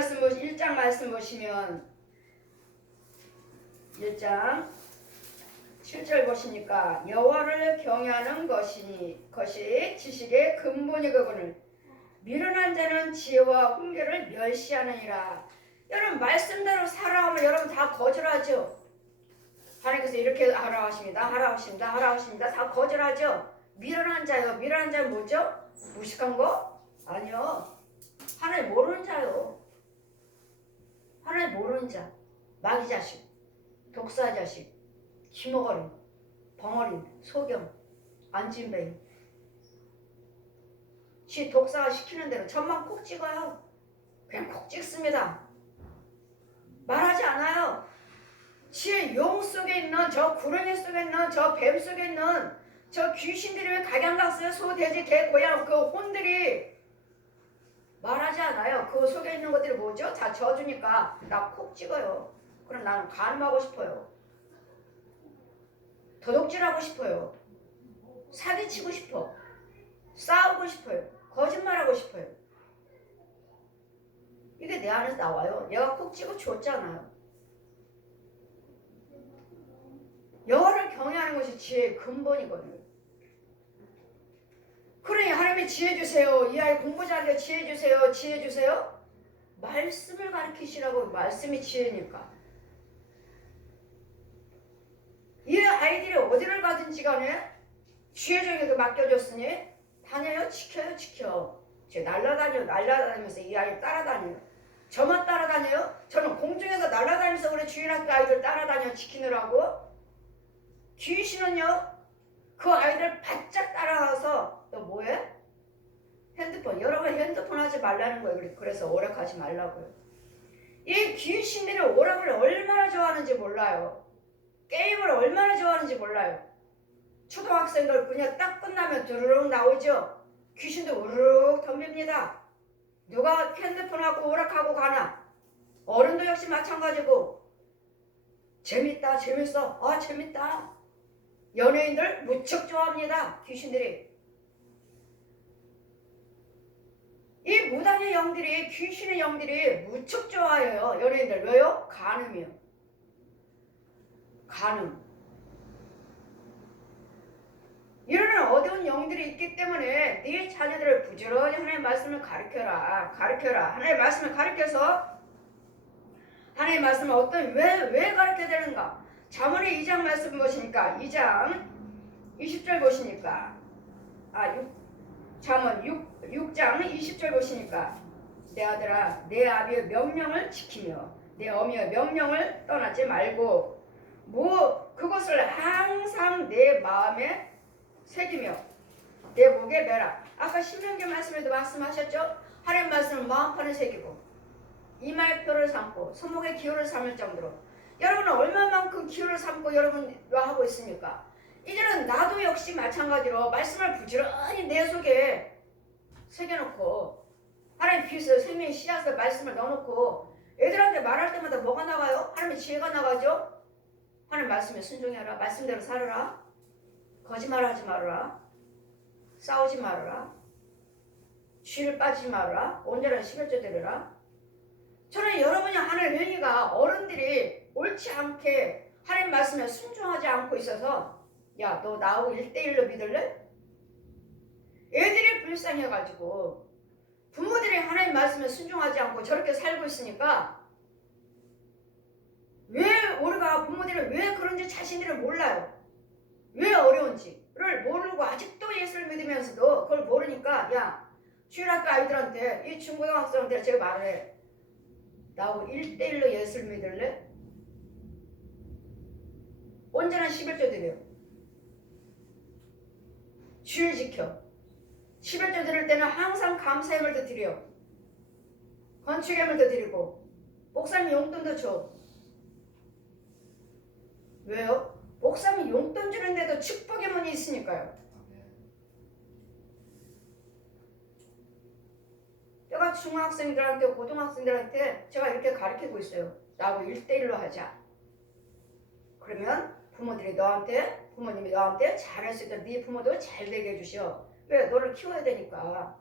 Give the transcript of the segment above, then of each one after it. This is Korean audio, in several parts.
1장 말씀 보시면 1장 7절 보시니까 여호와를 경외하는 것이 지식의 근본이거늘 미련한 자는 지혜와 훈계를 멸시하느니라. 여러분 말씀대로 살아오면 여러분 다 거절하죠. 하나님께서 이렇게 하라 하십니다. 다 거절하죠. 미련한 자요. 미련한 자는 뭐죠? 무식한 거? 아니요. 하나님 모르는 자요. 하나님 모르는 자. 마귀 자식, 독사 자식, 기머거림, 벙어림, 소경, 안진뱅이. 지 독사가 시키는 대로 전만 콕 찍어요. 그냥 콕 찍습니다. 말하지 않아요. 지의 용 속에 있는 저 구렁이 속에 있는 저 뱀 속에 있는 저 귀신들이 왜 각양각색 소, 돼지, 개, 고양 그 혼들이 말하지 않아요. 그 속에 있는 것들이 뭐죠? 다 져주니까 나 콕 찍어요. 그럼 나는 간음하고 싶어요. 도둑질하고 싶어요. 사기치고 싶어. 싸우고 싶어요. 거짓말하고 싶어요. 이게 내 안에서 나와요. 얘가 콕 찍어 줬잖아요. 여호와를 경외하는 것이 지혜의 근본이거든요. 그러니 하나님이 지혜 주세요. 이 아이 공부 잘해 지혜 주세요. 지혜 주세요. 말씀을 가르치시라고. 말씀이 지혜니까. 이 아이들이 어디를 가든지 간에 지혜적에게 맡겨줬으니 다녀요. 지켜. 제 날라다니면서 이 아이 따라다녀요. 저만 따라다녀요? 저는 공중에서 날아다니면서 우리 주일학교 아이들 따라다녀 지키느라고. 귀신은요 그 아이들 바짝 따라가서 너 뭐해? 핸드폰. 여러분 핸드폰 하지 말라는 거예요. 그래서 오락하지 말라고요. 이 귀신들이 오락을 얼마나 좋아하는지 몰라요. 게임을 얼마나 좋아하는지 몰라요. 초등학생들 그냥 딱 끝나면 두루룩 나오죠. 귀신도 우르륵 덤빕니다. 누가 핸드폰하고 오락하고 가나? 어른도 역시 마찬가지고. 재밌다 재밌어. 아 재밌다. 연예인들 무척 좋아합니다. 귀신들이. 이 무당의 영들이 귀신의 영들이 무척 좋아해요. 연예인들. 왜요? 간음이요. 간음. 이런 어두운 영들이 있기 때문에 네 자녀들을 부지런히 하나님의 말씀을 가르쳐라. 하나님의 말씀을 가르쳐서 하나님의 말씀을 왜 가르쳐야 되는가? 잠언의 2장 말씀 보시니까 2장 20절 보시니까 잠언 6장 20절 보시니까 내 아들아 내 아비의 명령을 지키며 내 어미의 명령을 떠나지 말고 그것을 항상 내 마음에 새기며 내 목에 매라. 아까 신명기 말씀에도 말씀하셨죠? 하나님 말씀을 마음판에 새기고 이마표를 삼고 손목에 기호를 삼을 정도로. 여러분은 얼마만큼 기호를 삼고 여러분 하고 있습니까? 이제는 나도 역시 마찬가지로 말씀을 부지런히 내 속에 새겨놓고 하나님 빛을 생명의 씨앗을 말씀을 넣어놓고 애들한테 말할 때마다 뭐가 나가요? 하나님의 지혜가 나가죠? 하나님 말씀에 순종해라. 말씀대로 살아라. 거짓말하지 말아라. 싸우지 말아라. 쥐를 빠지지 말아라. 온전한 시별죄 드려라. 저는 여러분이 하는 행위가 어른들이 옳지 않게 하나님 말씀에 순종하지 않고 있어서 야, 너 나하고 1대1로 믿을래? 애들이 불쌍해가지고 부모들이 하나님 말씀에 순종하지 않고 저렇게 살고 있으니까 왜 우리가 부모들이 왜 그런지 자신들이 몰라요. 왜 어려운지를 모르고 아직도 예수를 믿으면서도 그걸 모르니까 야, 주일학교 아이들한테 이 중고등학생한테 제가 말을 해. 나하고 1대1로 예수를 믿을래? 온전한 11조 드려. 주일 지켜. 11조 드릴 때는 항상 감사의 물도 드려. 건축의 물도 드리고 목사님 용돈도 줘. 왜요? 목사님이 용돈 주는데도 축복의 문이 있으니까요. 제가 중학생들한테 고등학생들한테 제가 이렇게 가르치고 있어요. 나하고 1대1로 하자. 그러면 부모님이 너한테 잘할 수 있도록 네 부모도 잘 되게 해주셔. 왜? 너를 키워야 되니까.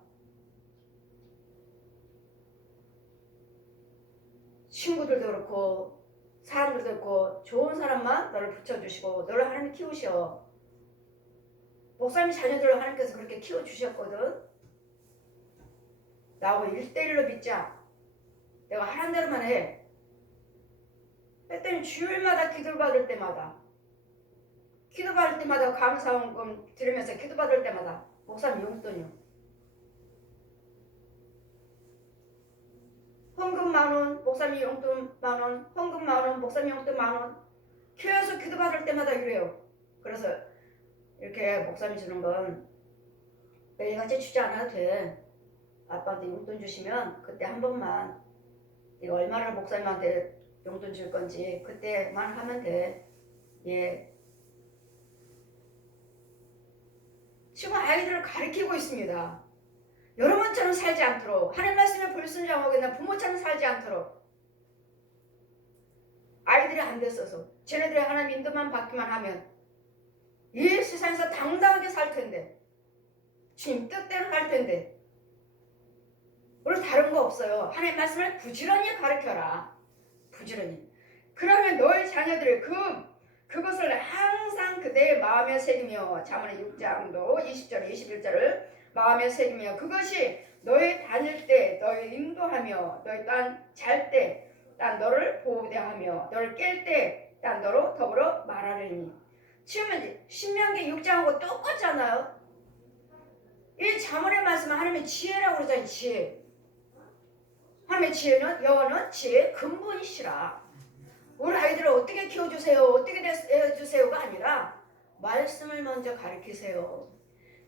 친구들도 그렇고 사람들도 그렇고 좋은 사람만 너를 붙여주시고 너를 하나님이 키우셔. 목사님 자녀들을 하나님께서 그렇게 키워주셨거든. 나하고 1대1로 믿자. 내가 하라는 대로만 해. 했더니 주일마다 기도를 받을 때마다 감사원금 드리면서 기도 받을 때마다 목사님 용돈이요. 헌금 10,000원, 목사님 용돈 10,000원, 헌금 10,000원, 목사님 용돈 10,000원. 교회에서 기도 받을 때마다 이래요. 그래서 이렇게 목사님 주는 건 매일같이 주지 않아도 돼. 아빠한테 용돈 주시면 그때 한 번만 이거 얼마나 목사님한테 용돈 줄 건지 그때만 하면 돼. 예. 지금 아이들을 가르치고 있습니다. 여러분처럼 살지 않도록 하나님 말씀에 불순종하거나 부모처럼 살지 않도록 아이들이 안 됐어서 쟤네들이 하나님 인도만 받기만 하면 이 세상에서 당당하게 살 텐데 주님 뜻대로 살 텐데 우리 다른 거 없어요. 하나님 말씀을 부지런히 가르쳐라. 부지런히. 그러면 너의 자녀들이 그것을 항상 그대의 마음에 새기며 잠언의 6장도 20절 21절을 마음에 새기며 그것이 너희 다닐 때 너희 인도하며 너희 잘 때 딴 너를 보호대하며 너를 깰 때 딴 너로 더불어 말하려니. 지금 신명기 6장하고 똑같잖아요. 이 잠언의 말씀은 하나님의 지혜라고 그러잖아요. 지혜. 하나님의 지혜는 여호와는 지혜의 근본이시라. 우리 아이들을 어떻게 키워주세요, 어떻게 해주세요가 아니라 말씀을 먼저 가르치세요.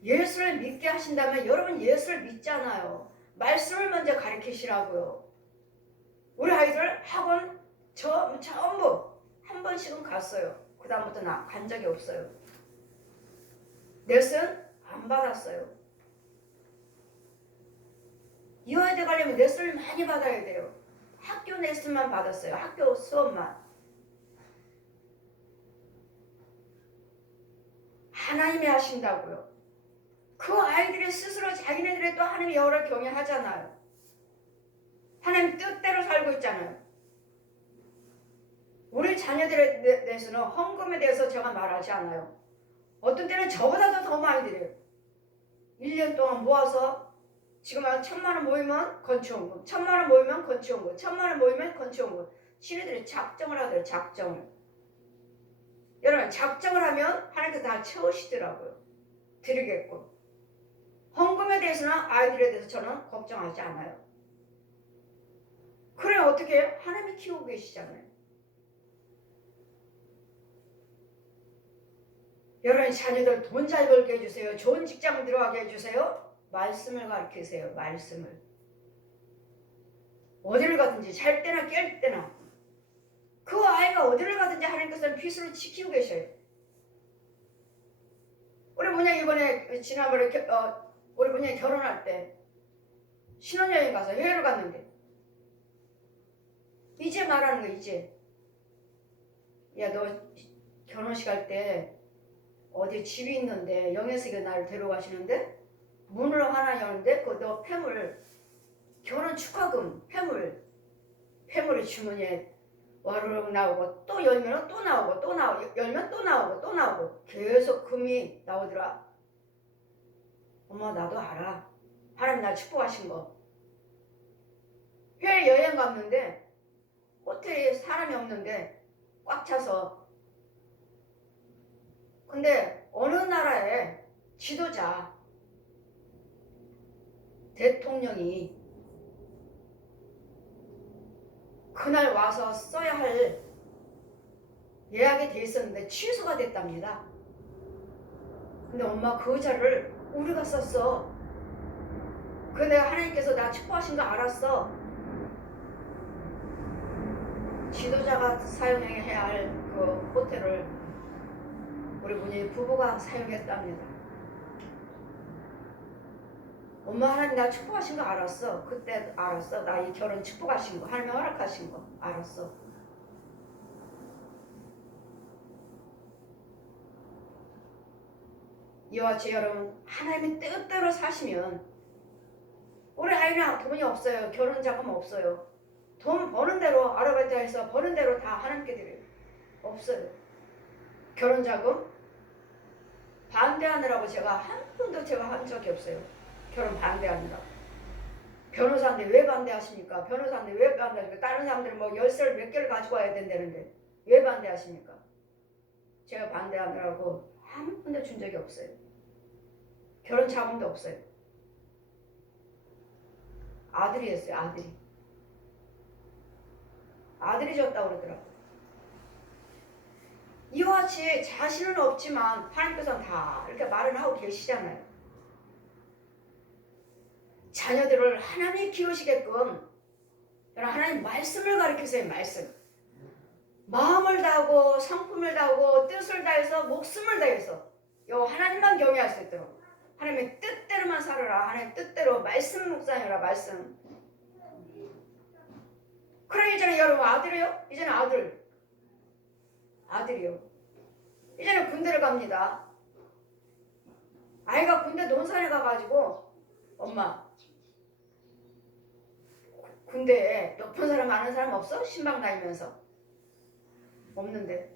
예수를 믿게 하신다면 여러분 예수를 믿잖아요. 말씀을 먼저 가르치시라고요. 우리 아이들 학원 전부 한 번씩은 갔어요. 그 다음부터 나 간 적이 없어요. 레슨 안 받았어요. 이화여대 가려면 레슨을 많이 받아야 돼요. 학교 레슨만 받았어요. 학교 수업만. 하나님이 하신다고요. 그 아이들이 스스로 자기네들이 또 하나님의 여호와를 경외하잖아요. 하나님 뜻대로 살고 있잖아요. 우리 자녀들에 대해서는 헌금에 대해서 제가 말하지 않아요. 어떤 때는 저보다도 더 많이 드려요. 1년 동안 모아서 지금 한 1,000만 원 모이면 건축원금, 1,000만 원 모이면 건축원금, 1,000만 원 모이면 건축원금. 신이들이 작정을 하더라고요. 작정을. 여러분 작정을 하면 하나님께서 다 채우시더라고요. 드리겠고. 헌금에 대해서는 아이들에 대해서 저는 걱정하지 않아요. 그래 어떻게 해요? 하나님이 키우고 계시잖아요. 여러분 자녀들 돈 잘 벌게 해주세요. 좋은 직장 들어가게 해주세요. 말씀을 가르치세요. 말씀을. 어디를 가든지 잘 때나 깰 때나 그 아이가 어디를 가든지 하나님께서는 핏으로 지키고 계셔요. 우리 문양 이번에 지난번에 우리 문양이 결혼할 때 신혼여행 가서 해외를 갔는데 이제 말하는 거 이제 야 너 결혼식 할 때 어디 집이 있는데 영애석에 나를 데려가시는데 문을 하나 여는데 그 너 폐물 결혼 축하금 폐물의 주머니에 와르륵 나오고 또 열면 또 나오고 또 나오고 열면 또 나오고 또 나오고 계속 금이 나오더라. 엄마 나도 알아. 하나님 나 축복하신 거. 해외 여행 갔는데 호텔에 사람이 없는데 꽉 차서 근데 어느 나라의 지도자 대통령이 그날 와서 써야 할 예약이 돼 있었는데 취소가 됐답니다. 근데 엄마 그 의자를 우리가 썼어. 그 내가 하나님께서 나 축복하신 거 알았어. 지도자가 사용해야 할 그 호텔을 우리 부부가 사용했답니다. 엄마 하나님 나 축복하신 거 알았어. 그때 알았어. 나 이 결혼 축복하신 거 하나님 허락하신 거 알았어. 이와 같이 여러분 하나님의 뜻대로 사시면 우리 아이는 돈이 없어요. 결혼 자금 없어요. 돈 버는 대로 아르바이트 해서 버는 대로 다 하나님께 드려요. 없어요. 결혼 자금 반대하느라고 제가 한 번도 제가 한 적이 없어요. 결혼 반대하느라고. 변호사인데 왜 반대하십니까? 변호사인데 왜 반대하십니까? 다른 사람들은 뭐 열쇠를 몇 개를 가지고 와야 된다는데 왜 반대하십니까? 제가 반대하느라고 한 번도 준 적이 없어요. 결혼 자금도 없어요. 아들이었어요. 아들이 줬다고 그러더라고요. 이와 같이 자신은 없지만 하나님께서는 다 이렇게 말을 하고 계시잖아요. 자녀들을 하나님이 키우시게끔 하나님 말씀을 가르치세요. 말씀. 마음을 다하고 성품을 다하고 뜻을 다해서 목숨을 다해서 요 하나님만 경외할 수 있도록 하나님의 뜻대로만 살아라. 하나님 뜻대로 말씀 묵상해라. 말씀. 그래 이제는 여러분 아들이요? 이제는 아들이요. 이제는 군대를 갑니다. 아이가 군대 논산에 가가지고 엄마 군대에 높은 사람 아는 사람 없어? 신방 다니면서 없는데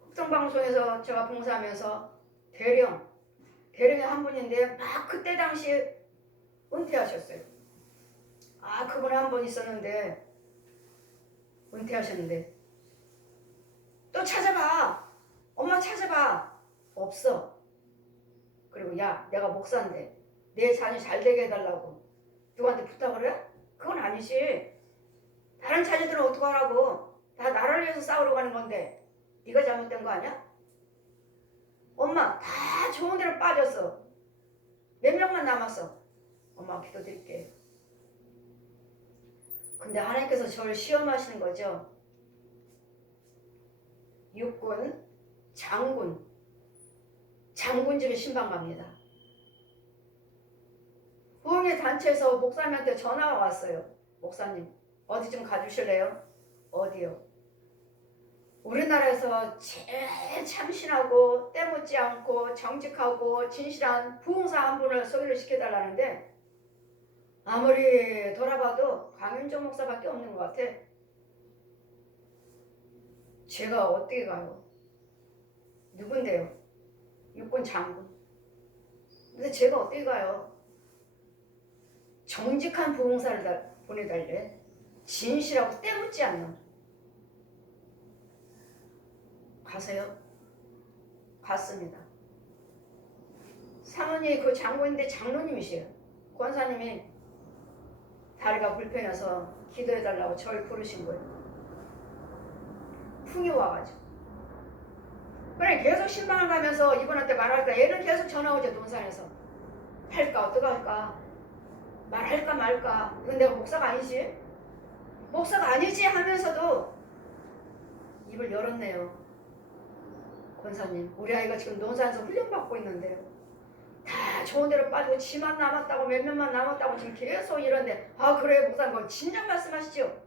국정방송에서 제가 봉사하면서 대령이 한 분인데 막 그때 당시 은퇴하셨어요. 그분이 한 분 있었는데 은퇴하셨는데 또 찾아봐. 엄마 찾아봐. 없어. 그리고 야 내가 목사인데 내 자녀 잘 되게 해달라고 누구한테 부탁을 해? 그건 아니지. 다른 자녀들은 어떡하라고. 다 나라를 위해서 싸우러 가는 건데 네가 잘못된 거 아니야? 엄마 다 좋은 데로 빠졌어. 몇 명만 남았어. 엄마 기도드릴게. 근데 하나님께서 저를 시험하시는 거죠. 육군 장군 집에 신방 갑니다. 부흥회 단체에서 목사님한테 전화가 왔어요. 목사님 어디 좀 가주실래요? 어디요? 우리나라에서 제일 참신하고 때묻지 않고 정직하고 진실한 부흥사 한 분을 소개를 시켜달라는데 아무리 돌아봐도 강윤정 목사밖에 없는 것 같아. 제가 어떻게 가요? 누군데요? 육군 장군. 근데 제가 어떻게 가요? 정직한 부흥사를 보내달래. 진실하고 때묻지 않는. 가세요. 갔습니다. 사모님이 그 장군인데 장로님이시에요. 권사님이 다리가 불편해서 기도해달라고 저를 부르신 거예요. 풍이 와가지고. 그래 계속 신방을 가면서 이분한테 말할까. 얘는 계속 전화 오죠. 논산에서. 할까 어떡할까. 말할까 말까. 이건 내가 목사가 아니지. 목사가 아니지 하면서도 입을 열었네요. 권사님 우리 아이가 지금 논산에서 훈련받고 있는데요. 다 좋은 데로 빠지고 지만 남았다고 몇 명만 남았다고 지금 계속 이러는데 그래요 목사님 그건 진작 말씀하시죠.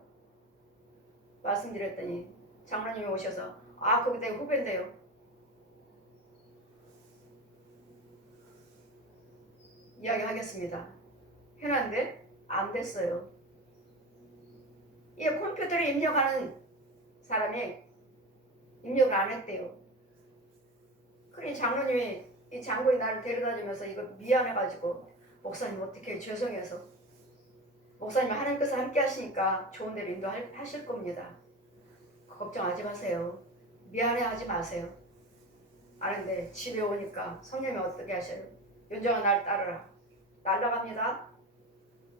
말씀드렸더니 장로님이 오셔서 거기 내 후배인데요. 이야기하겠습니다. 해놨는데 안 됐어요. 이 컴퓨터에 입력하는 사람이 입력을 안 했대요. 그러니 장로님이 이 장군이 나를 데려다주면서 이거 미안해가지고 목사님 어떻게 죄송해서 목사님 하나님께서 함께 하시니까 좋은 데로 인도하실 겁니다. 걱정하지 마세요. 미안해하지 마세요. 아는데 집에 오니까 성령이 어떻게 하셔요? 윤정아 날 따르라. 날아갑니다.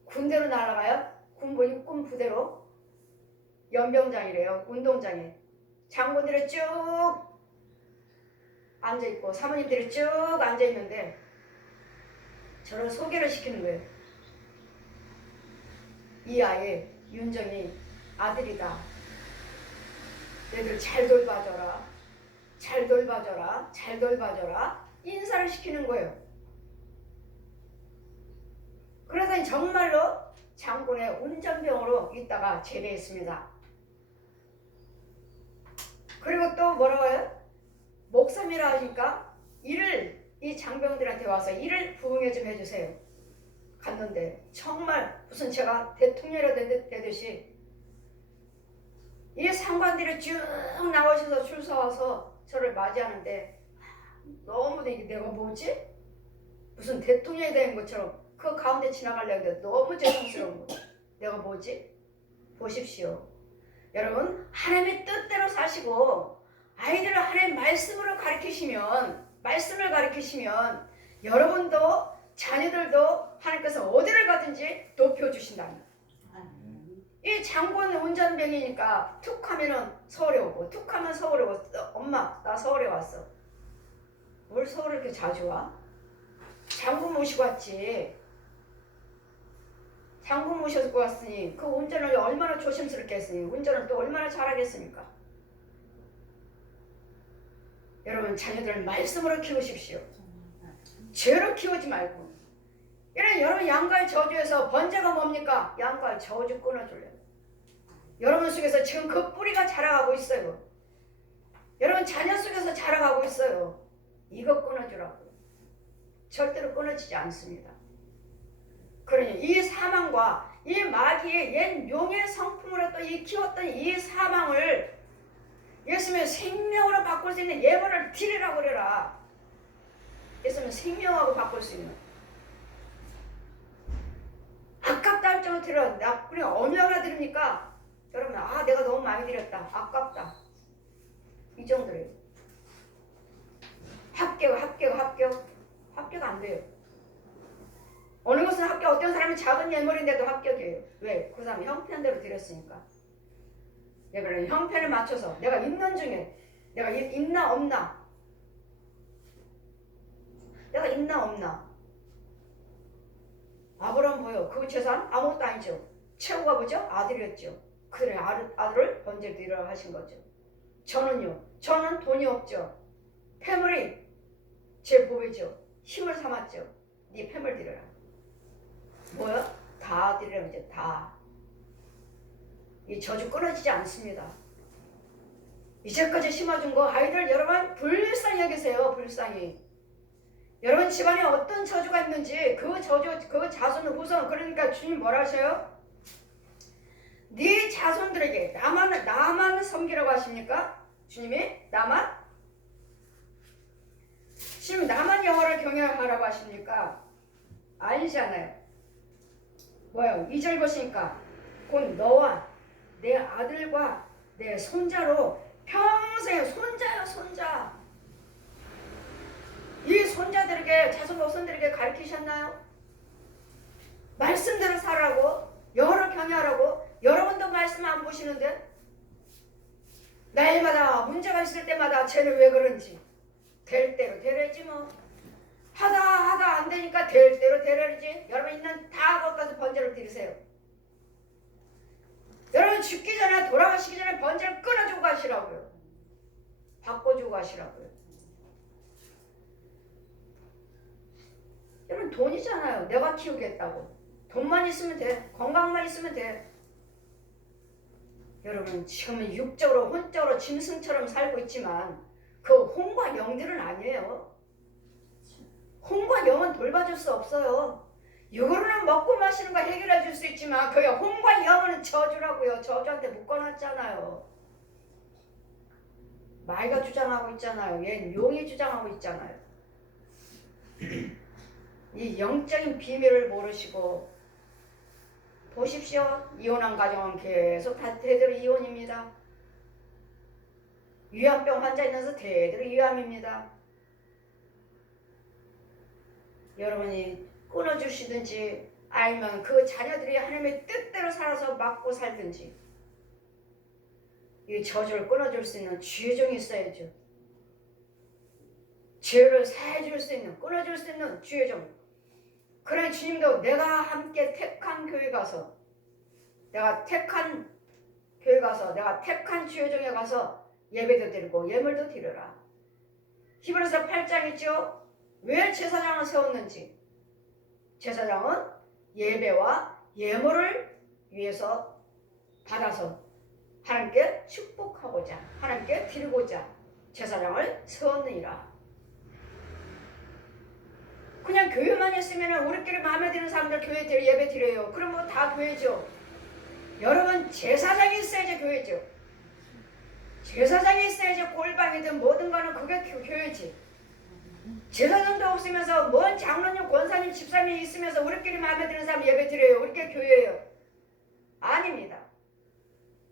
군대로 날아가요. 육군 부대로 연병장이래요. 운동장에 장군들이 쭉 앉아있고 사모님들이 쭉 앉아있는데 저를 소개를 시키는 거예요. 이 아이 윤정이 아들이다. 얘들 잘 돌봐줘라. 잘 돌봐줘라. 잘 돌봐줘라. 인사를 시키는 거예요. 그러더니 정말로 장군의 운전병으로 있다가 제대했습니다. 그리고 또 뭐라고 해요? 목사님이라 하니까 이 장병들한테 와서 일을 부응해 좀 해주세요. 갔는데 정말 무슨 제가 대통령이 되듯이 이 상관들이 쭉 나오셔서 줄 서와서 저를 맞이하는데 너무 이게 내가 뭐지? 무슨 대통령이 된 것처럼 그 가운데 지나가려고 해도 너무 죄송스러운 거예요. 내가 뭐지? 보십시오. 여러분 하나님의 뜻대로 사시고 아이들을 하나님의 말씀으로 말씀을 가르치시면 여러분도 자녀들도 하나님께서 어디를 가든지 높여주신답니다. 이 장군 운전병이니까 툭 하면은 서울에 오고 툭 하면 서울에 오고 엄마 나 서울에 왔어. 뭘 서울에 이렇게 자주 와? 장군 모시고 왔지. 장군 모시고 왔으니 그 운전을 얼마나 조심스럽게 했으니 운전을 또 얼마나 잘하겠습니까? 여러분 자녀들을 말씀으로 키우십시오. 죄로 키우지 말고. 여러분 양가의 저주에서 번제가 뭡니까? 양가의 저주 끊어줄래요. 여러분 속에서 지금 그 뿌리가 자라가고 있어요. 여러분 자녀 속에서 자라가고 있어요. 이거 끊어주라고요. 절대로 끊어지지 않습니다. 그러니 이 사망과 이 마귀의 옛 용의 성품으로 또 이 키웠던 이 사망을 예수님의 생명으로 바꿀 수 있는 예물을 드리라고 그래라. 예수님은 생명하고 바꿀 수 있는. 아깝다 할 정도로 드려. 그냥 얼마나 드립니까? 여러분 내가 너무 많이 드렸다. 아깝다. 이 정도예요. 합격 안 돼요. 어느 것은 합격, 어떤 사람은 작은 예물인데도 합격이에요. 왜? 그 사람이 형편대로 드렸으니까. 내가 형편을 맞춰서 내가 있는 중에 내가 있나 없나? 내가 있나 없나? 아브라함 뭐요? 그 재산 아무것도 아니죠. 최후가 뭐죠? 아들이었죠. 그래 아들을 번제 드리라 하신 거죠. 저는요. 저는 돈이 없죠. 폐물이 제 보배죠. 힘을 삼았죠. 네 폐물 드려라. 뭐야? 다 드리라고 이제 다. 이 저주 끊어지지 않습니다. 이제까지 심어준 거 아이들 여러분 불쌍히 여기세요. 불쌍히. 여러분 집안에 어떤 저주가 있는지 그 저주 그 자손 후손 그러니까 주님 뭐라 하셔요? 네 자손들에게 나만 섬기라고 하십니까? 주님이 나만? 지금 나만 여호와를 경외하라고 하십니까? 아니잖아요. 뭐요? 2절 보시니까 곧 너와 내 아들과 내 손자로 평생 손자요 손자. 이 손자들에게 자손 후손들에게 가르치셨나요? 말씀대로 살라고 여호와를 경외하라고 여러분도 말씀 안 보시는데 날마다 문제가 있을 때마다 쟤는 왜 그런지 될 대로 되려지 뭐. 하다 안 되니까 될 대로 되려지. 여러분 있는 다 걷어서 번제를 드리세요. 여러분 죽기 전에 돌아가시기 전에 번제를 끊어주고 가시라고요. 바꿔주고 가시라고요. 여러분 돈이잖아요. 내가 키우겠다고. 돈만 있으면 돼. 건강만 있으면 돼. 여러분 지금은 육적으로 혼적으로 짐승처럼 살고 있지만 그 혼과 영들은 아니에요. 혼과 영은 돌봐줄 수 없어요. 이거로는 먹고 마시는 거 해결해 줄 수 있지만 그게 혼과 영은 저주라고요. 저주한테 묶어놨잖아요. 마귀가 주장하고 있잖아요. 얘는 용이 주장하고 있잖아요. 이 영적인 비밀을 모르시고 보십시오. 이혼한 가정은 계속 다 대대로 이혼입니다. 위암병 환자 있면서 대대로 위암입니다. 여러분이 끊어주시든지 아니면 그 자녀들이 하나님의 뜻대로 살아서 맞고 살든지 이 저주를 끊어줄 수 있는 주의종이 있어야죠. 죄를 사해줄 수 있는 끊어줄 수 있는 주의종. 그러니 주님도 내가 함께 택한 교회 가서 내가 택한 주의종에 가서 예배도 드리고 예물도 드려라. 히브리서 8장 있죠. 왜 제사장을 세웠는지. 제사장은 예배와 예물을 위해서 받아서 하나님께 축복하고자 하나님께 드리고자 제사장을 세웠느니라. 그냥 교회만 있으면 우리끼리 마음에 드는 사람들 교회 예배 드려요. 그럼 뭐 다 교회죠. 여러분 제사장이 있어야지 교회죠. 제사장이 있어야지 꼴방이든 뭐든 간에 그게 교회지. 제사장도 없으면서 뭔 장로님, 권사님, 집사님이 있으면서 우리끼리 마음에 드는 사람 예배 드려요. 우리끼리 교회예요. 아닙니다.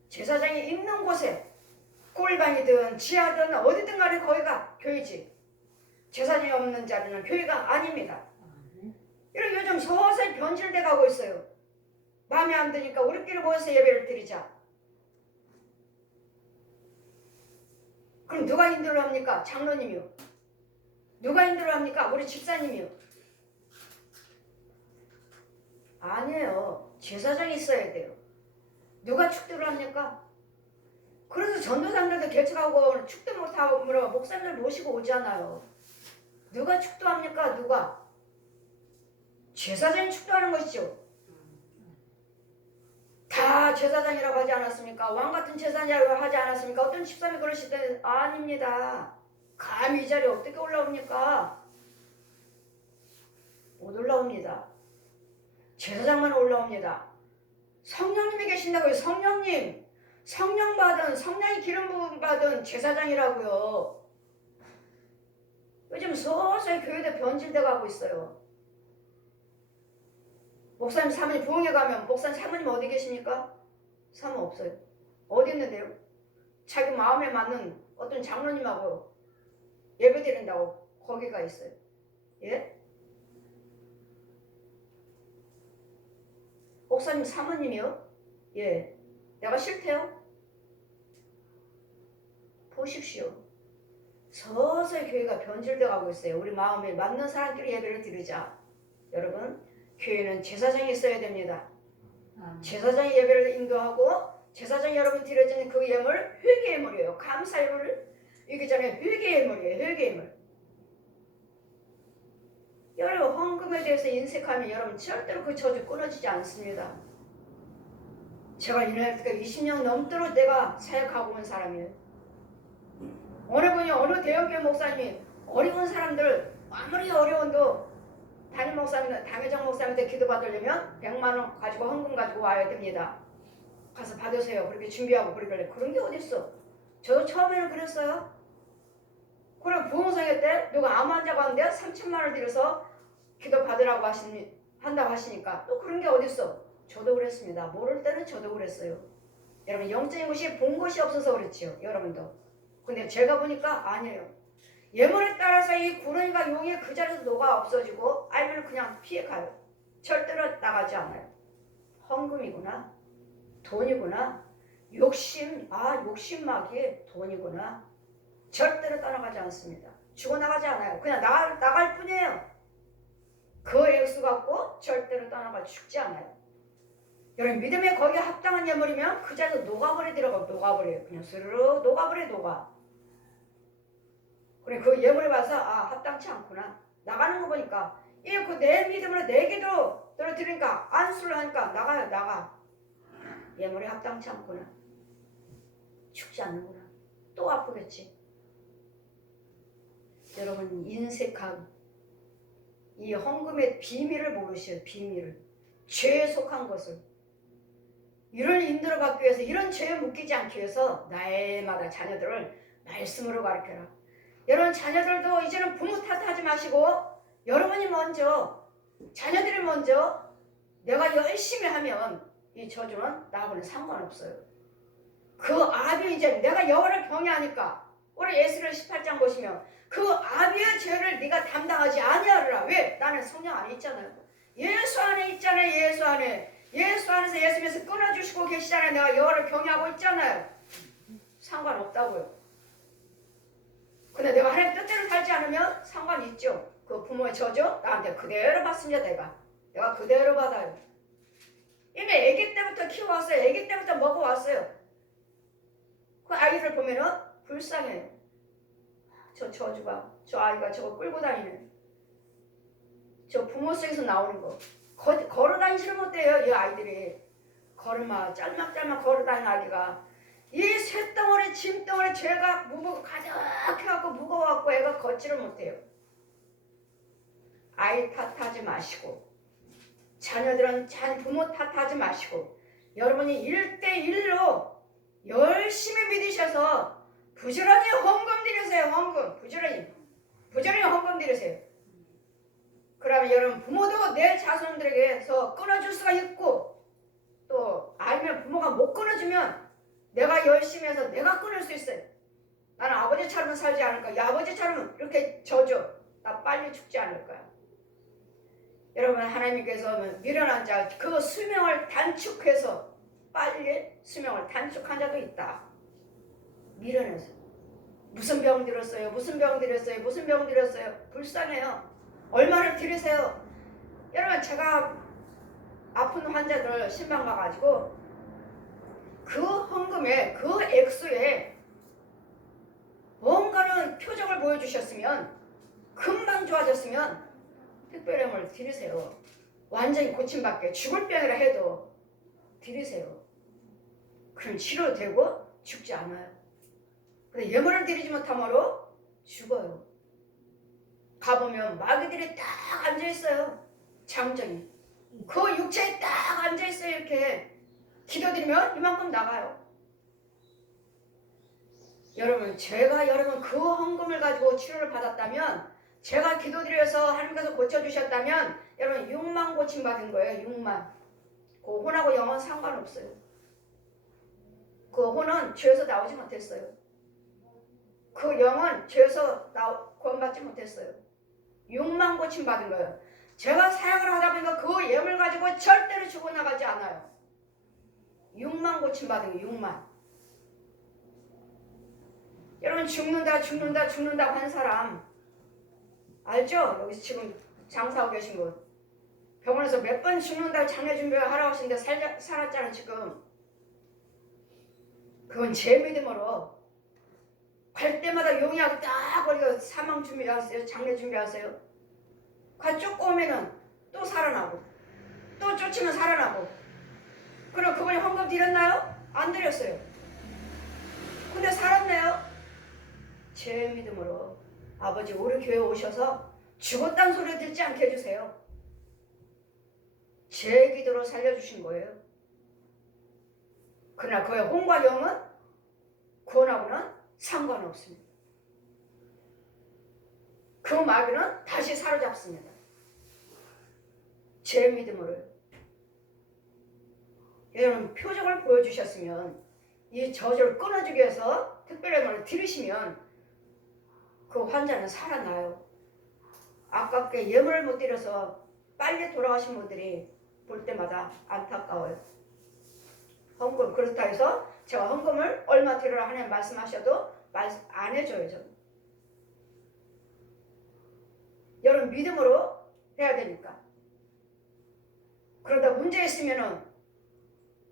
제사장이 있는 곳에 꼴방이든 지하든 어디든 간에 거기가 교회지. 제사장이 없는 자리는 교회가 아닙니다. 이런 요즘 서서히 변질돼 가고 있어요. 마음에 안 드니까 우리끼리 모여서 예배를 드리자. 그럼 누가 인도를 합니까? 장로님이요. 누가 인도를 합니까? 우리 집사님이요. 아니에요. 제사장이 있어야 돼요. 누가 축도를 합니까? 그래서 전도사님들도 개척하고 축도 못하고 목사님들 모시고 오잖아요. 누가 축도합니까? 누가? 제사장이 축도하는 것이죠. 다 제사장이라고 하지 않았습니까? 왕같은 제사장이라고 하지 않았습니까? 어떤 집사님이 그러시더니 아닙니다. 감히 이 자리에 어떻게 올라옵니까? 못 올라옵니다. 제사장만 올라옵니다. 성령님이 계신다고요. 성령님. 성령 받은, 성령이 기름 부음 받은 제사장이라고요. 요즘 서서히 교회도 변질돼 가고 있어요. 목사님 사모님 부흥회 가면 목사님 사모님 어디 계십니까? 사모 없어요. 어디 있는데요? 자기 마음에 맞는 어떤 장로님하고 예배 드린다고 거기가 있어요. 예? 목사님 사모님이요? 예. 내가 싫대요? 보십시오. 서서히 교회가 변질돼 가고 있어요. 우리 마음에 맞는 사람끼리 예배를 드리자. 여러분, 교회는 제사장이 있어야 됩니다. 제사장이 예배를 인도하고 제사장이 여러분 드려지는 그 예물, 회개 예물이에요. 감사 예물, 이기 전에 회개 예물이에요. 회개 예물. 여러분 헌금에 대해서 인색하면 여러분 절대로 그 저주 끊어지지 않습니다. 제가 이날때가 20년 넘도록 내가 사역하고 온 사람이에요. 어느 분이 어느 대형교회 목사님이 어려운 사람들 아무리 어려운도 담임 목사님, 담임장 목사님한테 기도받으려면 100만 원 가지고 헌금 가지고 와야 됩니다. 가서 받으세요. 그렇게 준비하고 그러길래 그런 게 어딨어. 저도 처음에는 그랬어요. 그럼 부흥성회 때 누가 암 환자가 왔는데 3천만 원 들여서 기도 받으라고 한다고 하시니까 또 그런 게 어딨어. 저도 그랬습니다. 모를 때는 저도 그랬어요. 여러분 영적인 것이 본 것이 없어서 그렇지요. 여러분도. 근데 제가 보니까 아니에요. 예물에 따라서 이 구렁이가 용이 그 자리에서 녹아 없어지고 아니면 그냥 피해가요. 절대로 나가지 않아요. 헌금이구나. 돈이구나. 욕심막이 돈이구나. 절대로 떠나가지 않습니다. 죽어나가지 않아요. 그냥 나갈 뿐이에요. 그 액수 갖고 절대로 떠나가 죽지 않아요. 여러분 믿음에 거기에 합당한 예물이면 그 자리에서 녹아버려요. 그냥 스르르 녹아. 그래 그 예물에 와서 합당치 않구나. 나가는 거 보니까 내 믿음으로 내 기도로 드리니까 안수를 하니까 나가. 예물에 합당치 않구나. 죽지 않는구나. 또 아프겠지. 여러분 인색한 이 헌금의 비밀을 모르셔요. 비밀을. 죄에 속한 것을. 이런 인도를 받기 위해서 이런 죄에 묶이지 않기 위해서 날마다 자녀들을 말씀으로 가르쳐라. 여러분 자녀들도 이제는 부모 탓하지 마시고 여러분이 먼저 자녀들이 먼저 내가 열심히 하면 이 저주는 나하고는 상관없어요. 그 아비 이제 내가 여호와를 경외하니까 우리 예수를 18장 보시면 그 아비의 죄를 네가 담당하지 아니하리라. 왜? 나는 성령 안에 있잖아요. 예수 안에 있잖아요. 예수 안에서 예수님께서 끊어주시고 계시잖아요. 내가 여호와를 경외하고 있잖아요. 상관없다고요. 근데 내가 하나님 뜻대로 살지 않으면 상관이 있죠. 그 부모의 저주 나한테 그대로 받습니다. 내가 그대로 받아요. 이미 아기 때부터 키워왔어요. 아기 때부터 먹어왔어요. 그 아이를 보면은 불쌍해요. 저 저주가, 저 아이가 저거 끌고 다니는 저 부모 속에서 나오는 거 걸어다니지를 못해요. 이 아이들이 걸음마 짤막짤막 걸어다니는 아기가 이 쇳덩어리 짐덩어리 죄가 가득해갖고 무거워갖고 애가 걷지를 못해요. 아이 탓하지 마시고 자녀들은 부모 탓하지 마시고 여러분이 1대1로 열심히 믿으셔서 부지런히 헌금 드리세요. 헌금 부지런히 헌금 드리세요. 그러면 여러분 부모도 내 자손들에게서 끊어줄 수가 있고 또 아니면 부모가 못 끊어주면 내가 열심히 해서 내가 끊을 수 있어요. 나는 아버지처럼 살지 않을 거야. 아버지처럼 이렇게 져줘. 나 빨리 죽지 않을 거야. 여러분 하나님께서 미련한 자 그 수명을 단축해서 빨리 수명을 단축한 자도 있다. 미련해서 무슨 병 들었어요? 무슨 병 들었어요? 무슨 병 들었어요? 불쌍해요. 얼마를 드리세요? 여러분 제가 아픈 환자들 신방 가가지고 그 헌금에 그 액수에 뭔가는 표정을 보여주셨으면 금방 좋아졌으면 특별함을 드리세요. 완전히 고침받게 죽을 병이라 해도 드리세요. 그럼 치료되고 죽지 않아요. 근데 예물을 드리지 못함으로 죽어요. 가보면 마귀들이 딱 앉아있어요. 장정이 그 육체에 딱 앉아있어요. 이렇게 기도드리면 이만큼 나가요. 여러분 제가 여러분 그 헌금을 가지고 치료를 받았다면 제가 기도드려서 하나님께서 고쳐주셨다면 여러분 6만 고침받은 거예요. 6만. 그 혼하고 영은 상관없어요. 그 혼은 죄에서 나오지 못했어요. 그 영은 죄에서 구원받지 못했어요. 6만 고침받은 거예요. 제가 사역을 하다 보니까 그 예물 가지고 절대로 죽어나가지 않아요. 6만 고침받은 거 6만. 여러분 죽는다 한 사람 알죠? 여기서 지금 장사하고 계신 분 병원에서 몇 번 죽는다 장례 준비를 하라고 하시는데 살았잖아 지금. 그건 제 믿음으로 갈 때마다 용이하고 딱 버리고 사망 준비하세요. 장례 준비하세요. 가 쫓고 오면은 또 살아나고 또 쫓으면 살아나고. 그럼 그분이 헌금 드렸나요? 안 드렸어요. 근데 살았네요. 제 믿음으로 아버지 우리 교회 오셔서 죽었다는 소리 듣지 않게 해주세요. 제 기도로 살려주신 거예요. 그러나 그의 혼과 영은 구원하고는 상관없습니다. 그 마귀는 다시 사로잡습니다. 제 믿음으로. 여러분 표적을 보여주셨으면 이 저주를 끊어주기 위해서 특별한 말을 들으시면 그 환자는 살아나요. 아깝게 예물을 못 드려서 빨리 돌아가신 분들이 볼 때마다 안타까워요. 헌금 그렇다 해서 제가 헌금을 얼마 드리라 하나님 말씀하셔도 안 해줘요. 저는. 여러분 믿음으로 해야 되니까. 그러다 문제 있으면은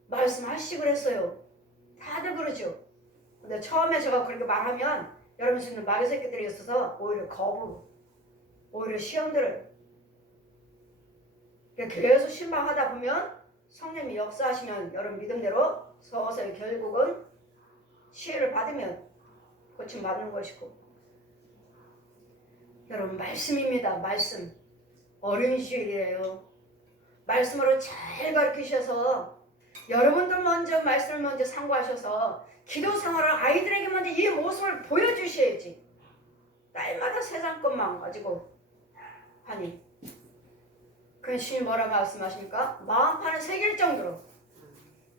말씀하시고 그랬어요. 다들 그러죠. 근데 처음에 제가 그렇게 말하면 여러분 중에 마귀 새끼들이 있어서 오히려 오히려 시험들을 계속 신방하다 보면 성령이 역사하시면 여러분 믿음대로 서서히 결국은 시혜를 받으면 고침받는 것이고. 여러분 말씀입니다. 말씀. 어린 주일이에요. 말씀으로 잘 가르치셔서 여러분들 먼저 말씀을 먼저 상고하셔서 기도 생활을 아이들에게 먼저 이 모습을 보여주셔야지. 날마다 세상 것만 가지고 하니. 그 주님 뭐라 말씀하십니까? 마음판을 새길 정도로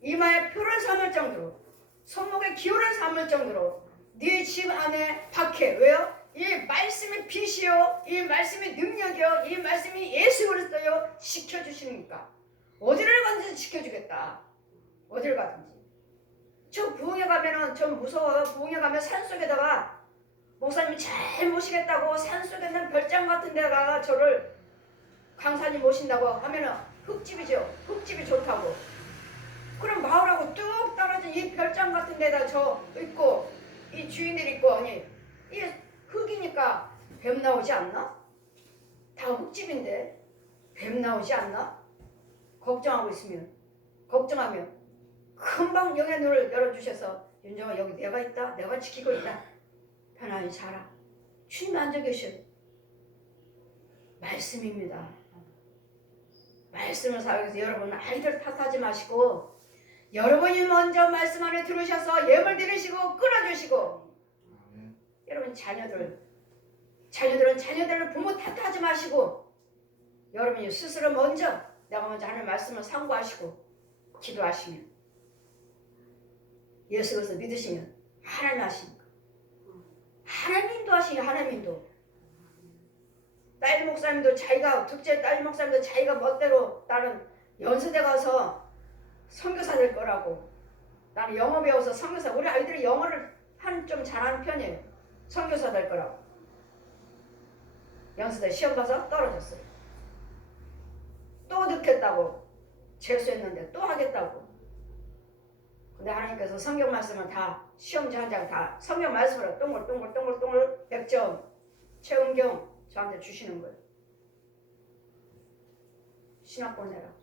이마에 표를 삼을 정도로 손목에 기호를 삼을 정도로 네 집 안에 박해. 왜요? 이 말씀이 빛이요 이 말씀이 능력이요 이 말씀이 예수 그리스도요 지켜주시니까 어디를 가든지 지켜주겠다. 어디를 가든지. 저 부흥회 가면은 좀 무서워요. 부흥회 가면 산속에다가 목사님이 잘 모시겠다고 산속에 있는 별장 같은 데가 저를 강사님 모신다고 하면은 흙집이죠. 흙집이 좋다고. 그럼 마을하고 뚝 떨어진 이 별장 같은 데다 저 있고 이 주인들이 있고 아니 이 흙이니까 뱀 나오지 않나? 다 흙집인데 뱀 나오지 않나? 걱정하고 있으면 걱정하면 금방 영의 눈을 열어주셔서 윤정아 여기 내가 있다. 내가 지키고 있다. 편안히 자라. 주님이 앉아 계셔요. 말씀입니다. 말씀을 사용해서 여러분 아이들 탓하지 마시고 여러분이 먼저 말씀 안에 들으셔서 예물 드리시고 끊어주시고 여러분 자녀들은 자녀들을 부모 탓하지 마시고 여러분이 스스로 먼저 내가 먼저 하는 말씀을 상고하시고 기도하시면 예수 그리스도 믿으시면 하나님 하시니까 하나님 인도하시니 하나님 인도 딸 목사님도 자기가 둘째 딸 목사님도 자기가 멋대로 나는 연수대 가서 선교사 될 거라고 나는 영어 배워서 선교사 우리 아이들이 영어를 좀 잘하는 편이에요. 선교사 될 거라고 연수대 시험 가서 떨어졌어요. 또 듣겠다고 재수했는데 또 하겠다고 근데 하나님께서 성경 말씀을 다 시험지 한 장 다 성경 말씀으로 동글 100점 최은경 저한테 주시는 거예요. 신학 보내라.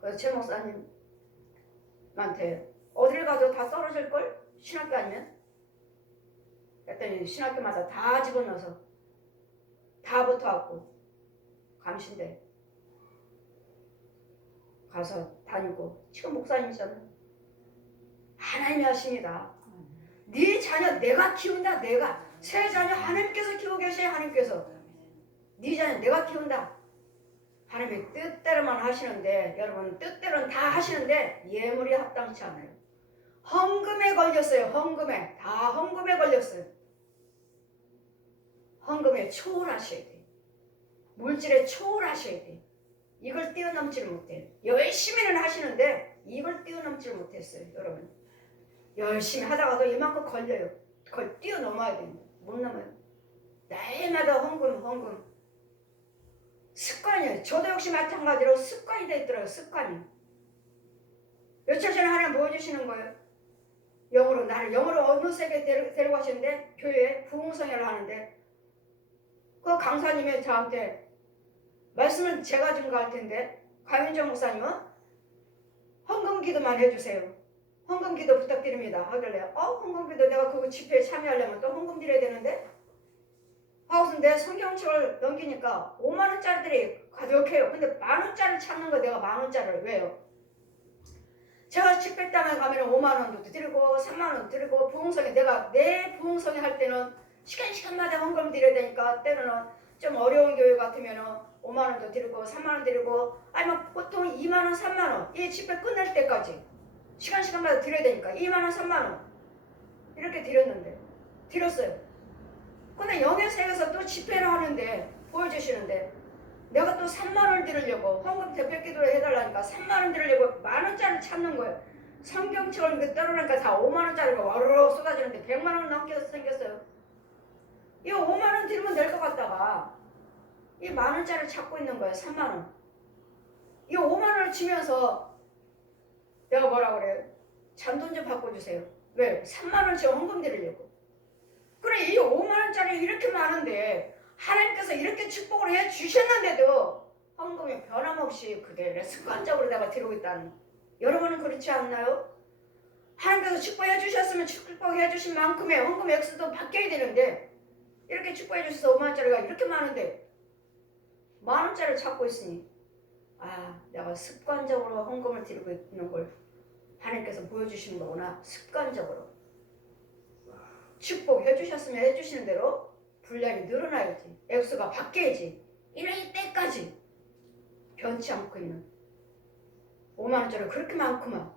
그래서 최 목사님한테 어딜 가도 다 떨어질걸? 신학교 아니면? 그랬더니 신학교마다 다 집어넣어서 다 붙어갖고 감신대 가서 다니고 지금 목사님이잖아요. 하나님이 하십니다. 네 자녀 내가 키운다. 내가 새 자녀 하나님께서 키우고 계셔요. 하나님께서 네 자녀 내가 키운다. 하나님의 뜻대로만 하시는데 여러분 뜻대로는 다 하시는데 예물이 합당치 않아요. 헌금에 걸렸어요. 헌금에 다 헌금에 걸렸어요. 헌금에 초월하셔야 돼. 물질에 초월하셔야 돼. 이걸 뛰어넘지를 못해요. 열심히는 하시는데 이걸 뛰어넘지를 못했어요. 여러분 열심히 하다가도 이만큼 걸려요. 그걸 뛰어넘어야 됩니다. 못 넘어요. 날마다 헌금 습관이에요. 저도 역시 마찬가지로 습관이 돼 있더라고요. 습관이. 며칠 전에 하나님 보여주시는 거예요. 나를 영어로 어느 세계 데리고 가시는데 교회에 부흥성회를 하는데 그 강사님이 저한테 말씀을 제가 증거할 텐데 강윤정 목사님은 헌금 기도만 해주세요. 헌금 기도 부탁드립니다. 하길래 헌금 기도 내가 그거 집회에 참여하려면 또 헌금 드려야 되는데 하고서 내 성경책을 넘기니까 5만원짜리들이 가득해요. 근데 만원짜리 찾는 거 내가 만원짜리를 왜요? 제가 집회 때만 가면 5만원도 드리고 3만원도 드리고 부흥성회 내가 내 부흥성회 할 때는 시간마다 헌금 드려야 되니까 때로는 좀 어려운 교회 같으면 5만원도 드리고 3만원 드리고 아니면 보통 2만원 3만원 이 집회 끝날 때까지 시간마다 드려야 되니까 2만원 3만원 이렇게 드렸어요. 근데 연회생에서 또 집회를 하는데 보여주시는데 내가 또 3만원 드리려고 헌금 대표 기도를 해달라니까 3만원 드리려고 만원짜리 찾는 거예요. 성경책을 떨어놓으니까 다 5만원짜리가 와르르 쏟아지는데 100만원 넘게 생겼어요. 이 5만원 드리면 될 것 같다가 이 만원짜리를 찾고 있는 거예요. 3만원. 이 5만원을 치면서 내가 뭐라 그래요? 잔돈 좀 바꿔주세요. 왜? 3만원씩 헌금 드리려고. 그래 이 5만원짜리 이렇게 많은데 하나님께서 이렇게 축복을 해주셨는데도 헌금이 변함없이 그대로 습관적으로 내가 드리고 있다는 여러분은 그렇지 않나요? 하나님께서 축복해 주셨으면 축복해 주신 만큼의 헌금 액수도 바뀌어야 되는데 이렇게 축복해 주셔서 5만원짜리가 이렇게 많은데 만원짜리를 찾고 있으니 내가 습관적으로 헌금을 드리고 있는 걸 하나님께서 보여주시는 거구나. 습관적으로 축복해 주셨으면 해주시는 대로 분량이 늘어나야지. 액수가 바뀌어야지. 이럴 때까지 변치 않고 있는 5만원짜리 그렇게 많구만.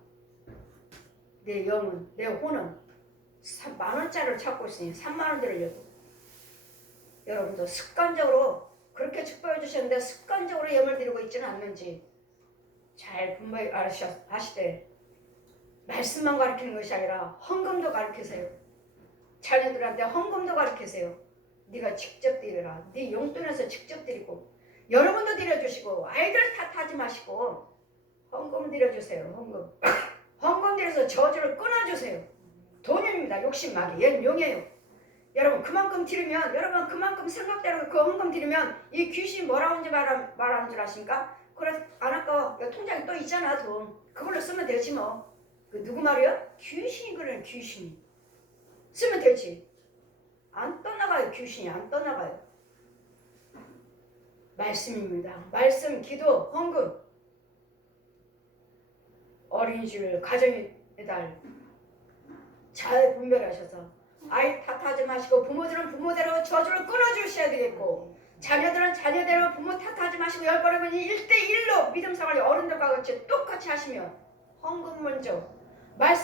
내 영은 내 혼은 만원짜리를 찾고 있으니 3만원 드리려고. 여러분도 습관적으로 그렇게 축복해 주셨는데 습관적으로 예물 드리고 있지는 않는지 잘 분명히 아시되 말씀만 가르치는 것이 아니라 헌금도 가르치세요. 자녀들한테 헌금도 가르치세요. 네가 직접 드리라. 네 용돈에서 직접 드리고 여러분도 드려주시고 아이들 탓하지 마시고 헌금 드려주세요. 헌금. 헌금 드려서 저주를 끊어주세요. 돈입니다. 욕심마귀. 얘는 용이에요. 여러분 그만큼 드리면 여러분 그만큼 생각대로 그 헌금 드리면 이 귀신이 뭐라고 하는지 말하는 줄 아십니까? 그래 안 아까워. 통장에 또 있잖아 돈. 그걸로 쓰면 되지 뭐. 그 누구 말이요? 귀신이 그래. 귀신이 쓰면 되지. 안 떠나가요. 귀신이 안 떠나가요. 말씀입니다. 말씀, 기도, 헌금, 어린이집을 가정의 달 잘 분별하셔서 아이 탓하지 마시고 부모들은 부모대로 저주를 끊어주셔야 되겠고 자녀들은 자녀대로 부모 탓하지 마시고 열번이면 1대1로 믿음 생활을 어른들과 같이 똑같이 하시면 헌금 먼저 말씀